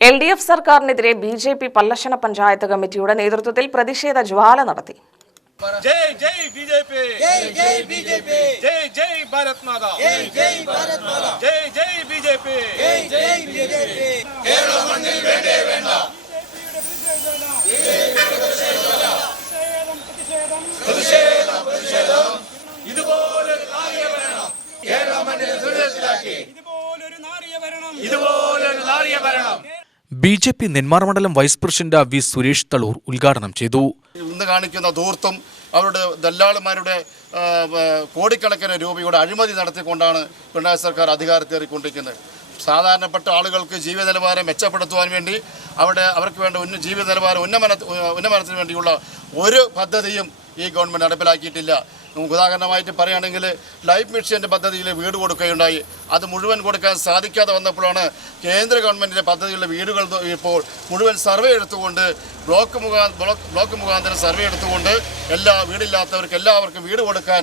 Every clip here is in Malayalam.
എൽ ഡി എഫ് സർക്കാരിനെതിരെ B J P Pallassana panchayat കമ്മിറ്റിയുടെ നേതൃത്വത്തിൽ പ്രതിഷേധ ജ്വാല നടത്തി जय जय बीजेपी जय जय बीजेपी जय जय भारत माता जय जय भारत माता जय जय बीजेपी जय जय बीजेपी ഇതുപോലൊരു നാറിയ ഭരണം ഇതുപോലൊരു നാറിയ ഭരണം ഇതുപോലൊരു നാറിയ ഭരണം ബി ജെ പി നെന്മാറ മണ്ഡലം vice president V Suresh Thaloor ഉദ്ഘാടനം ചെയ്തു. ഇന്ന് കാണിക്കുന്ന ധൂർത്തും അവരുടെ ദല്ലാളുമാരുടെ കോടിക്കണക്കിന് രൂപയുടെ അഴിമതി നടത്തിക്കൊണ്ടാണ് പിണറായി സർക്കാർ അധികാരത്തേറിക്കൊണ്ടിരിക്കുന്നത് സാധാരണപ്പെട്ട ആളുകൾക്ക് ജീവിത നിലവാരം മെച്ചപ്പെടുത്തുവാൻ വേണ്ടി അവിടെ അവർക്ക് വേണ്ട ഉന്ന ജീവിത നിലവാരം ഉന്നമന ഉന്നമനത്തിന് വേണ്ടിയുള്ള ഒരു പദ്ധതിയും ഈ ഗവൺമെന്റ് നടപ്പിലാക്കിയിട്ടില്ല. നമുക്ക് ഉദാഹരണമായിട്ട് പറയുകയാണെങ്കിൽ ലൈഫ് മിഷന്റെ പദ്ധതിയിൽ വീട് കൊടുക്കുകയുണ്ടായി. അത് മുഴുവൻ കൊടുക്കാൻ സാധിക്കാതെ വന്നപ്പോഴാണ് കേന്ദ്ര ഗവൺമെന്റിന്റെ പദ്ധതിയിലെ വീടുകൾ ഇപ്പോൾ മുഴുവൻ സർവേ എടുത്തുകൊണ്ട് ബ്ലോക്ക് മുഖാ ബ്ലോക്ക് മുഖാന്തരം സർവേ എടുത്തുകൊണ്ട് എല്ലാ വീടില്ലാത്തവർക്ക് എല്ലാവർക്കും വീട് കൊടുക്കാൻ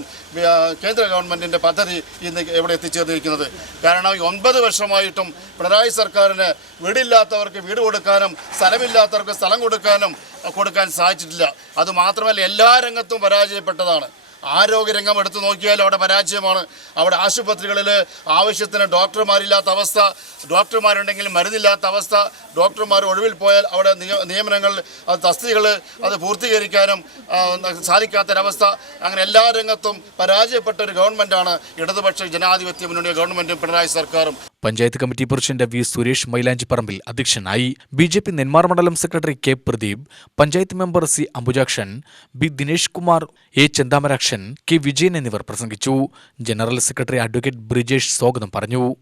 കേന്ദ്ര ഗവൺമെന്റിന്റെ പദ്ധതി ഇന്ന് എവിടെ എത്തിച്ചേർന്നിരിക്കുന്നത്. കാരണം ഒൻപത് വർഷമായിട്ടും പിണറായി സർക്കാരിന് വീടില്ലാത്തവർക്ക് വീട് കൊടുക്കാനും സ്ഥലമില്ലാത്തവർക്ക് സ്ഥലം കൊടുക്കാനും കൊടുക്കാൻ സാധിച്ചിട്ടില്ല. അതുമാത്രമല്ല എല്ലാ രംഗത്തും പരാജയപ്പെട്ടതാണ്. ആരോഗ്യരംഗം എടുത്തു നോക്കിയാൽ അവിടെ പരാജയമാണ്. അവിടെ ആശുപത്രികളിൽ ആവശ്യത്തിന് ഡോക്ടർമാരില്ലാത്ത അവസ്ഥ ഡോക്ടർമാരുണ്ടെങ്കിൽ മരുന്നില്ലാത്ത അവസ്ഥ ഡോക്ടർമാർ ഒഴിവിൽ പോയാൽ അവിടെ നിയമനങ്ങൾ തസ്തികൾ അത് പൂർത്തീകരിക്കാനും സാധിക്കാത്തൊരവസ്ഥ. അങ്ങനെ എല്ലാ രംഗത്തും പരാജയപ്പെട്ട ഒരു ഗവൺമെന്റാണ് ഇടതുപക്ഷ ജനാധിപത്യ മുന്നണി ഗവൺമെന്റും പിണറായി സർക്കാരും. Panchayat committee president V. Suresh Mylanchiparambil അധ്യക്ഷനായി ബി. ജെ. പി നെന്മാർ മണ്ഡലം secretary K. Pradeep panchayat member C. Ambujakshan B. Dinesh Kumar A. Chenthamarakshan K Vijayan എന്നിവർ പ്രസംഗിച്ചു. ജനറൽ സെക്രട്ടറി അഡ്വക്കേറ്റ് ബ്രിജേഷ് സ്വാഗതം പറഞ്ഞു.